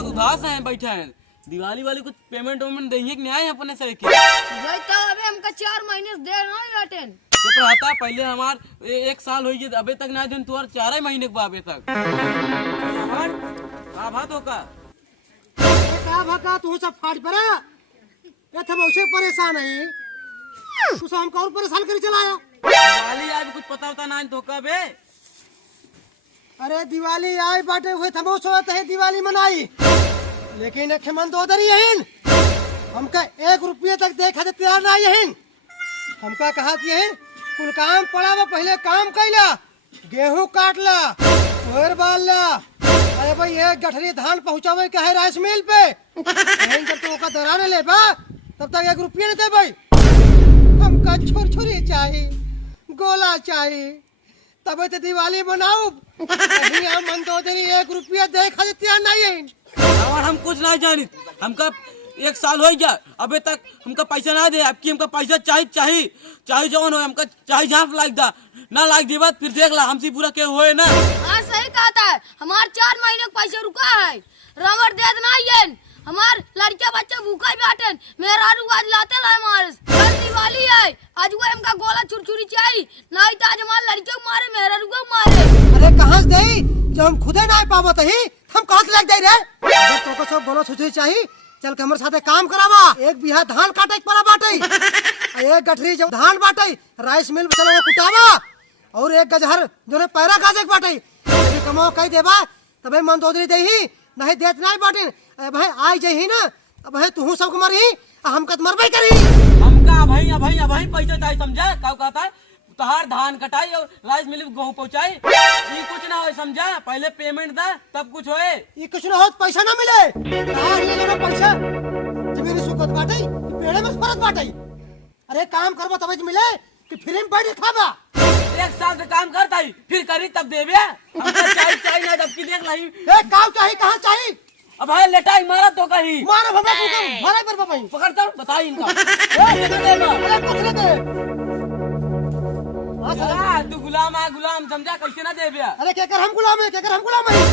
बहुत उदास हैं, बैठे हैं। दिवाली वाली कुछ पेमेंट वेमेंट देंगे कि नहीं आए अपने से के? अबे हमका 4 महीने से दे ना बैठेन पेपर आता पहले हमार 1 साल हो गए अबे तक ना दिन तुआर 4 महीने के अबे तक का बात होगा का भका तू सब फाड़ पड़ा ये हम उसे परेशान है तू सब हमको और परेशान कर चलाया। दिवाली आज कुछ पता होता ना धोखा बे। अरे दिवाली आए बाटे हुए थमो सोत है दिवाली मनाई लेकिन एक मन दो दरी यहीन हमका 1 रुपये तक देखा दे तैयार ना यहीन हमका कहा यहीन कुल काम पड़ा वो पहले काम कैला गेहूं काटला कोयर बालला अरे भाई एक गठरी धान पहुंचावे का है राइस मिल पे यहीन जब तो का दराने ले बा तब तक 1 रुपये न दे भाई हमका छुरछुरी चाहिए गोला चाहिए तब तो दिवाली मनाऊ हम मन दो दरी 1 रुपया देखा दे तैयार नहीं है और हम कुछ नहीं जानी हमका 1 साल हो गया अबे तक हमका पैसा ना दे आपकी हमका पैसा चाहिए जवान हो हमका चाहिए जहाँ लाइक दा ना लाइक दे बात फिर देख ला हमसे पूरा क्या हुए ना। हाँ सही कहता है हमार 4 महीने का पैसा रुका है रंगर दे देना ये हमार लड़के बच्चे भूखा बैठे मेरा आज लाते ला हमारे कल दिवाली है आज वो हमका गोला छुरछुरी चाहिए नहीं तो आज हमारे लड़के को मारे मेरा रुको मारे। अरे कहाँ से दे जब हम खुदे ना पावत ही हम कहाँ से लग जाए रे अगर तो को सब गोला छुरछुरी चाहिए चल के हमारे साथे काम करावा 1 बीघा धान काटे पड़ा बाटे 1 गठरी जब धान बाटे राइस मिल चलो कुटावा और 1 गजहर दोने पैरा गाजे बाटे कमाओ कह देबा तबे मन दोदरी देही नहीं देत नहीं बाटे भाई आई जही ना अब है तू सब मरही हम कत मरबे करी हमका भाई पैसा चाहिए समझा का कहता है तहार धान कटाई और राइस मिल गेहूं पहुंचाई ये कुछ ना हो समझा पहले पेमेंट दा तब कुछ होए ये कुछ ना हो पैसा ना मिले कहां ले लो पैसा जमीन सुकत बाटे पेड़े में फरत बाटे अरे काम करबो तब मिले कि फ्री में बैठ खाबा 1 साल से काम करता ही फिर करी तब देबे हमका चाहिए ना तब की देख लही ए काव चाहिए कहां चाहिए अब भाई लेटाई मारा तो कहीं मारा भगा को मारा पर बाबा पकड़ता बताई इनका ए देगा अरे पकड़े दे तू गुलाम समझा कैसे ना देबे अरे क्या कर हम गुलाम है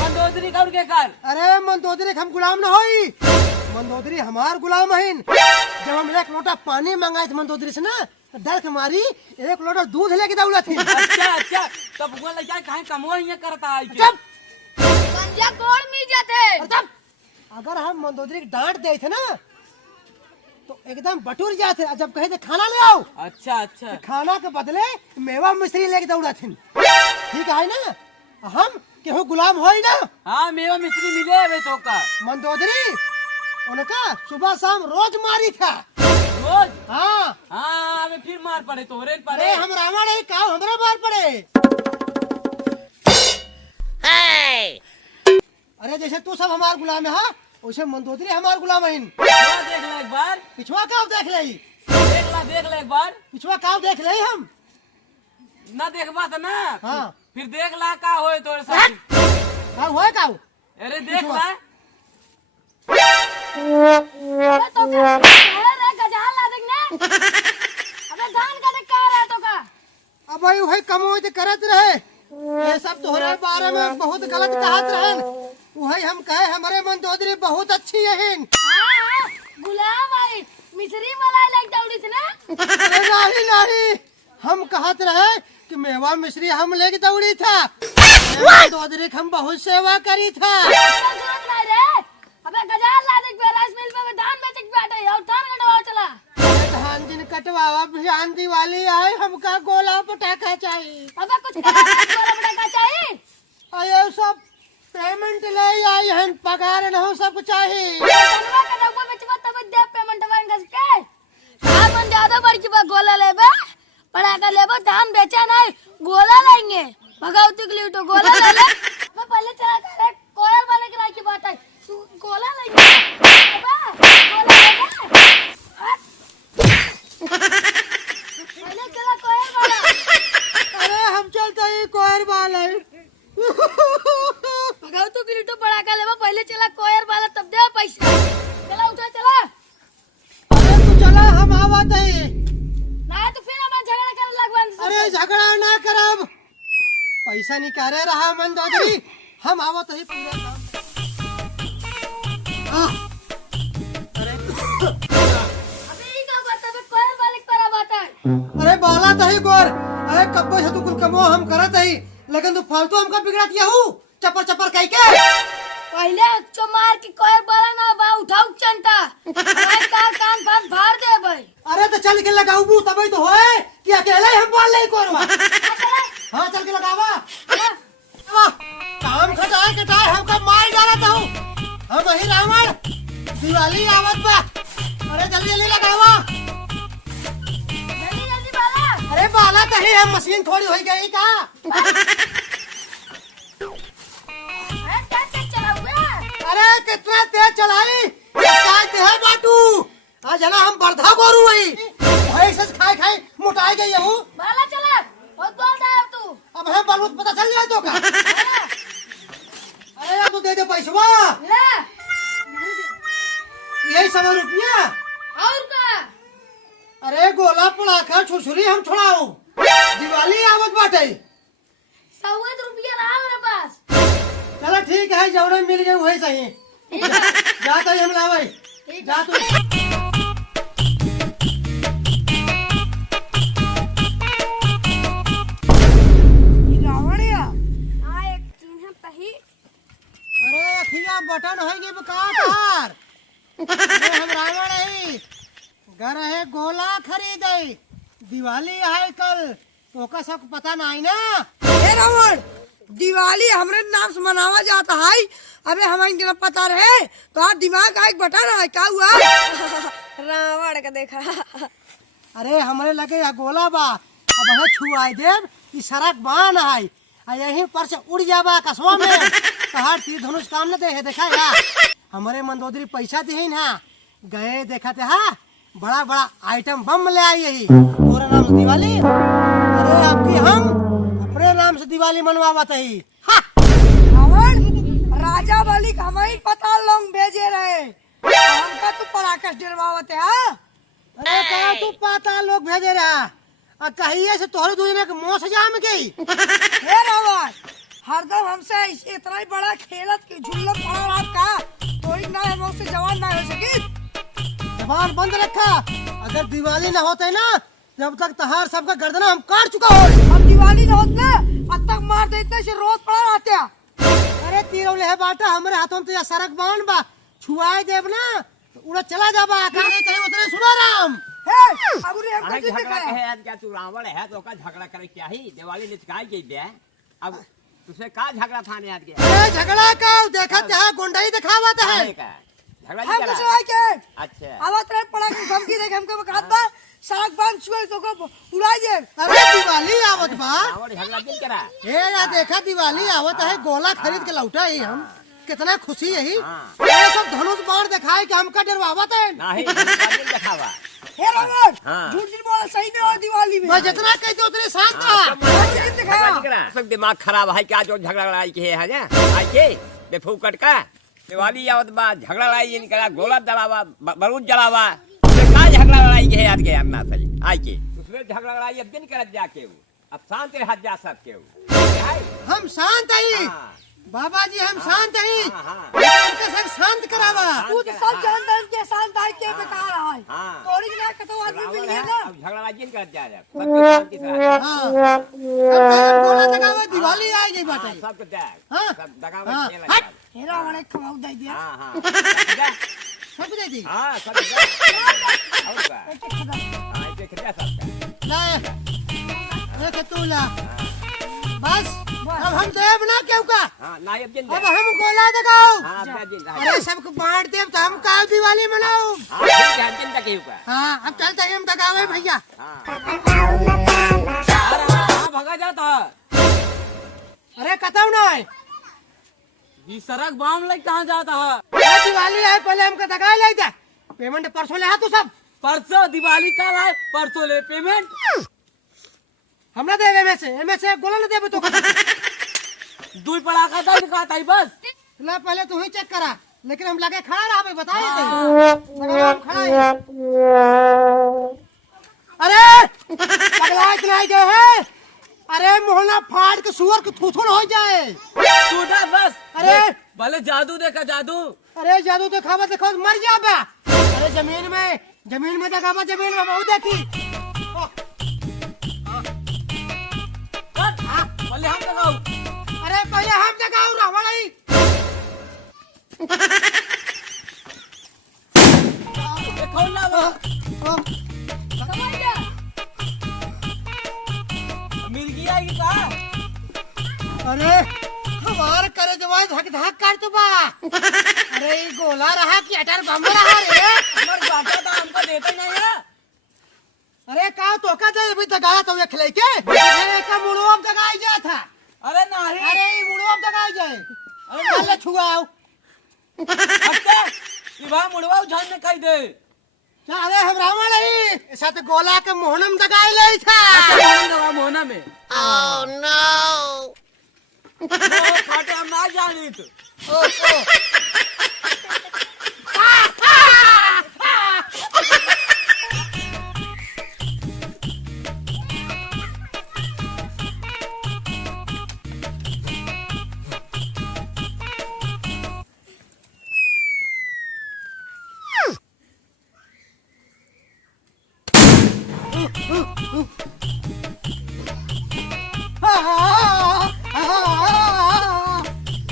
मंदोदरी कर के कर अरे मंदोदरी हम गुलाम ना होई मंदोदरी हमार गुलाम है जब हम 1 लोटा पानी मंगाए थे मंदोदरी से ना डर के मारी 1 लोटा दूध लेके दौड़ा थी अच्छा तब वो लड़का कहीं कमो ही करता है जब संजय कौन मी जाते तब अगर हम मंदोदरी की डांट दे थे ना तो एकदम बटूर जाते जब कहे थे खाना ले आओ अच्छा खाना के बदले मेवा मिश्री लेके दौड़ा थी ठीक है ना हम केहू गुलाम होई ना हाँ मेवा मिश्री मिले वे तो का मंदोदरी उनका सुबह शाम रोज मारी था रोज हाँ अबे फिर मार पड़े तोरे पड़े अरे हम रावण है काव हमरा मार पड़े अरे जैसे तू सब हमार गुलाम है हाँ वैसे मंदोदरी हमार गुलाम है देख ले एक बार पिछवा काव देख ले एक बार पिछवा काव देख ले हम ना देखबा तो ना हाँ फिर देख ला का होए तोरे साथ काव होए काव अरे देख ला अबे तो रे गजाल ला देखने अबे धान का देख का रहा तो का अब भाई वही कमोई तो करत रहे ये सब तोहरे बारे में बहुत गलत कहत रहे वही हम कहे हमारे मंदोदरी बहुत अच्छी है हां गुलाम आई मिश्री मलाई लाइक दौड़ी थी ना नहीं हम कहत रहे कि मेवा मिश्री हम लेके दौड़ी था मंदोदरी हम बहुत सेवा करी था अबे गजाल ला देख राइस मिल पे धान बेच के बैठे और धान कटवाओ चला धान दिन कटवावा बिहान दिवाली आए हमका गोला पटाखा चाहिए अबे कुछ गोला पटाखा चाहिए अरे सब पेमेंट ले आई हैं पगार न हो सब चाहिए धनवा के दगो बेचबा तब दे पेमेंट वांगस के धान मन ज्यादा बड़ की गोला लेबे पटाखा लेबे धान बेचा नहीं गोला लेंगे भगवती के लिए तो गोला ले ले मैं पहले चला कर कोयल वाले की राखी बात है गोला लेंगे गोला लेंगे पहले चला कोयल वाला अरे हम चलते ही कोयर वाले भगवती के लिए तो पटाखा लेबे पहले चला कोयल वाला तब दे पैसा चला उठा चला अरे तू चला हम आवत है ना तो फिर हम झगड़ा कर लगवान अरे झगड़ा ना करब पैसा निकाले रहा मंदोदरी हम आवत है पूरा अरे कब्बे से तू कुल कमो हम करत ही, लेकिन तू फालतू हमका बिगड़त यहू चपर चपर कह के। पहले चमार की कोई बड़ा ना बा उठाऊ चंटा कान फान फाड़ दे भाई। अरे तो चल के लगाऊ बू तभी तो होए कि अकेले ही हम पाल नहीं कोरवा। हाँ चल के लगावा। काम खटाए कटाए हमका मार डालत हूँ हम ही रावण। दिवाली आवत बा, अरे जल्दी जल्दी लगावा। जल्दी जल्दी बाला। अरे बाला तो ही हम मशीन थोड़ी हो गई का। अरे क्या चलाऊंगा? अरे कितना तेज चलाई है बाटू। आज है ना हम बर्धा गोरू वही भाई से खाए खाए मोटाई गई हूँ। बाला चला बहुत बोल रहा है तू। अब हमें बालूत पता चल जाए तो का। अरे यार तू दे दे पैसा ले यही 100 रुपया और का। अरे गोला पड़ाखा छुरछुरी हम छोड़ाऊ दिवाली आवत बाटे। 100 रुपया रहा मेरे पास। चलो ठीक है जौड़े मिल गए वही सही। जा तो हम लावे जा तू। रावणिया हाँ एक चिन्ह तही। अरे अखिया बटन होगी बकार। अरे हम रावण है घर है गोला खरीदे दिवाली है कल तो का सब पता नहीं ना। हे रावण दिवाली हमरे नाम से मनावा जाता है। अबे हमारे ना पता रहे तो आज दिमाग का एक बटन है क्या हुआ। रावण का देखा। अरे हमरे लगे या गोला बा अब है छुआई देव ई सड़क बान है आ यहीं पर से उड़ जाबा कसवा में तहार तीर धनुष काम न दे है देखा या हमारे मंदोदरी पैसा दी ना गए देखा थे हा बड़ा बड़ा आइटम बम ले आई यही तोरे नाम से दिवाली। अरे आपकी हम अपने नाम से दिवाली मनवावत है। रावण राजा वाली का हमारी पता लोग भेजे रहे हमका तू पराकस डरवावत है। हाँ अरे कहा तू पाता लोग भेजे रहा और कहिए से तोहरे दूसरे के मुंह से जाम गई। हे रावण हरदम हमसे इतना ही बड़ा खेलत की झुल्लत पड़ा रहा का तो ना हमसे जवान ना हो सकी। जबान बंद रखा अगर दिवाली न होते ना जब तक तहार सबका गर्दना हम काट चुका हो। अब दिवाली न होत ना अब तक मार देते से रोज पड़ा रहते हैं। अरे तीरौले है बाटा हमारे हाथों में तो या सरक बाण बा छुआए देव ना तो उड़ा चला जाबा काने कहीं उतरे सुना राम। हे अबुरी हमको अरे जीत झगड़ा दिखाया। कहे आज क्या तू रावण है तो का झगड़ा करे क्या ही दिवाली निचकाई गई बे। अब तुझसे का झगड़ा थाने आज के अरे झगड़ा का देखा जहाँ गुंडाई दिखावत है। काहे का झगड़ा हम नहीं कुछ करा नहीं के अच्छा अब तेरे पड़ा के धमकी देके हमको बकात बा सड़क बांध छुए तो को उड़ाई दे। अरे दिवाली आवत बा रावण झगड़ा नहीं करा हे या देखा दिवाली आवत है गोला खरीद के लौटा ही हम कितना खुशी यही हाँ। ये सब धनुष बाण दिखाए कि हमका डरवावत है। नहीं दिवाली दिखावा हे रावण हाँ। झूठ झूठ बोला सही नहीं हो दिवाली में। मैं जितना कहते उतने शांत हाँ, रहा। सब मार दिया। झूठ दिखाया। झगड़ा नहीं करा। सब दिमाग खराब है क्या जो झगड़ा लड़ाई के है ना आई के बेफूकट का दिवाली आवत बा झगड़ा लड़ाई ये नहीं करा गोला जलावा बारूद जलावा का झगड़ा लड़ाई के है आज के अन्ना सही आई के उसमें झगड़ा लड़ाई अब दिन करत जाके वो अब शांत रह जा सकते हो। हम शांत है हाँ। बाबा जी हम शांत है हाँ, हाँ। उनके संग शांत करावा। तू तो सब जानदार के शांत आई के बता रहा है। हाँ। तोड़ी ना कतो आदमी मिल रावण गया है ना। अब झगड़ा लड़ाई नहीं करत जा रहा सबके शांति से रह। हाँ। अब टाइम गोला दगावा दिवाली आ गई बाटे। हाँ, सबको त्याग हाँ। सब दगावत हाँ, खेल हट। हे रावण एक खमाऊ दे दिया। हाँ हाँ सब जा। सब दे दी हाँ सब जा। और क्या? एक एक खदा। हाँ ऐसे खिला सबका ला एक तू ला बस अब हम देव ना क्यों का हाँ ना अब दिन अब हम गोला दगाओ। हाँ अब दिन अरे सबको बांट देव तो हम का दिवाली मनाओ। हाँ ठीक है दिन तक ही होगा हाँ अब चलते हैं हम दगावे भैया। हाँ अरे कहाँ भगा जाता है अरे कतौ ना है ये सड़क बाम लग कहाँ जाता है। अरे दिवाली है पहले हमको दगा ले दे पेमेंट परसों ले आ तू सब परसों दिवाली कल है परसों ले पेमेंट हमरा देवे में से गोला न देबे तो दूर पड़ाका था दिखाता है बस। ला पहले तू ही चेक करा लेकिन हम लगे खड़ा रहा बताइए दगावा हम खड़ा है। अरे पगला इतना ही गए हैं। अरे मोहल्ला फाड़ के सुअर के थूथुन हो जाए। टूटा बस। अरे भले जादू देखा जादू। अरे जादू तो खावा देखो मर जाबे। अरे जमीन में दगावा जमीन में बहुत देखी। पहले हम लगाओ। अरे पहले हम जगाओ रावण आई। ये खोल ना वो। समझ गया? मिर्गी आएगी का? अरे हमार करे जवाई धक धक कर तो बा। अरे ये गोला रहा कि अटर बम रहा रे। हमार बाटा था हमको देते नहीं है। अरे का तो का दे अभी जगाया तो ये खले के। अरे का मुड़वा में जगाई जा था। अरे नहीं। अरे ये मुड़वा में जगाई जाए। अरे माले छुआओ। हटके। ये भाई मुड़वा उछाल में कही दे। अरे हम रावण आई। ऐसा तो गोला के मोहनम जगाई ले था। लगा मोहना में। वो फाटे हम ना जानी तो।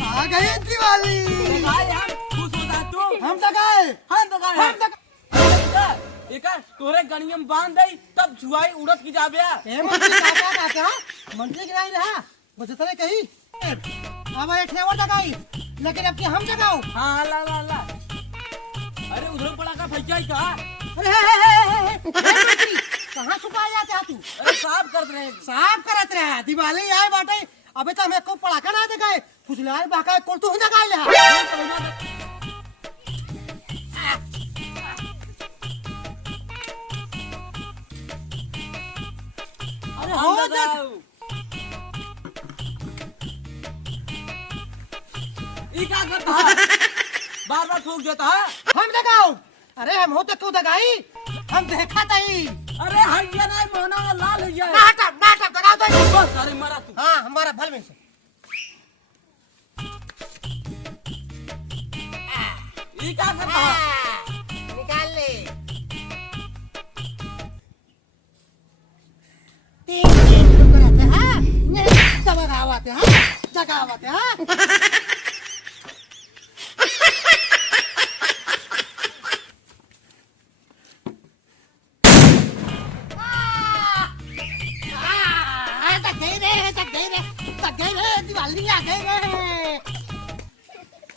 आ गई दिवाली। भाई हम खुश होता तू। हम जगाए। हम तो हम जगाए। एक तोरे गणियम बांध दई तब छुआई उड़त की जाबे। ए मंत्री काका काका मंत्री गिराई रहा बचतरे कही। अब ये ठेवर जगाई लेकिन अब की हम जगाओ। हाँ ला ला ला। अरे उधर पड़ा का फैजा का। अरे मंत्री कहाँ छुपा जाते हैं तू। अरे साफ कर रहे। साफ करत रहा दिवाली आए बाटे अबे तो हमें को पड़ाका ना दिखाए फुसलाए बाका कोल तू जगाई ले। अरे हो हम देख। लगाओ। ई क्या करता है? बार बार ठोक देता है। हम जगाओ। अरे हम हो तो क्यों जगाई हम देखा तई। अरे हइया नहीं मोहना में लाल हो जाए। नाटक जगाओ तो। बस अरे मरा तू। हाँ हमारा भल में से ई क्या करता है? निकाल ले। तीन करते हैं दबावते हैं जगावते हैं। दिवाली आ गई।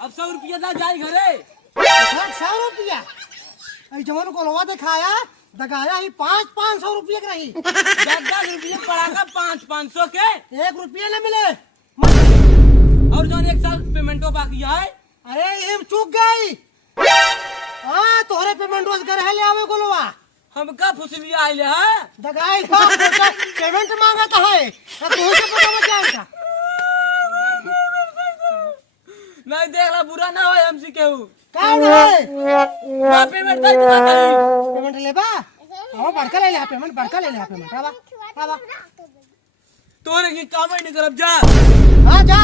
अब 100 रुपया दा जाए घरे। 100 रुपया जवान को लोवा दिखाया दगाया ही 500 रुपये की रही। 10 रुपया पड़ा का 500 के। 1 रुपया न मिले। और जो 1 साल पेमेंटो बाकी है। अरे ये चूक गई। हाँ तोहरे पेमेंट रोज कर है ले आवे को लोवा हमका फुसलिया आइले है। दगाई पेमेंट मांगता है अब तू से पता बचा का। नहीं देखला बुरा ना हो हमसे केहू। कौन है ना पेमेंट कर दिया कहीं। पेमेंट लेबा हां बड़का ले ले पेमेंट बड़का ले ले पेमेंट आवा आवा तोरे की काम नहीं करब जा। हां जा।